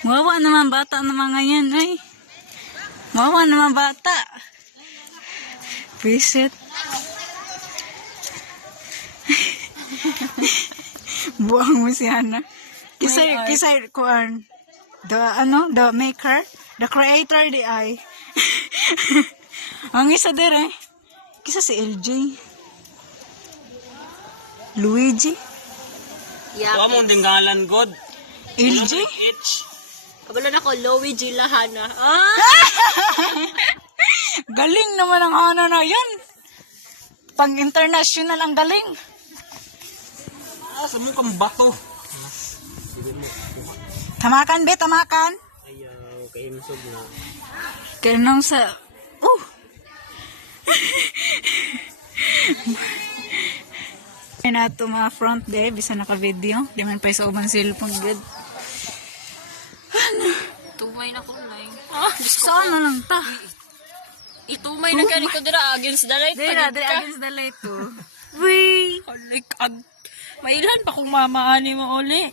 Wawa naman bata na mga yan, ay. Wawa naman bata. Visit. Buang mo si Hana. Kisay, kuan. The maker, the creator, di ay. Ang isa dire. Kisa si LJ. Luigi. Tuwa mo tinggalan god. LJ? Kabalan ako, Luigi Lahana. Ah! Galing naman ang Hana na yan. Pang-international ang galing. Ah, sa mukhang bato. Tamakan, be, tamakan. Ayaw, kaimsog na. Kanong sa... Ay na ito mga front be, bisa naka-video. Di man pa sa ubang cellphone good. Tumay na kulay. Saan na lang ta? Itumay na gani ko dira against the light. Dira, against the light to. Uy! Halikag. Mailan pa kung mamaani mo uli.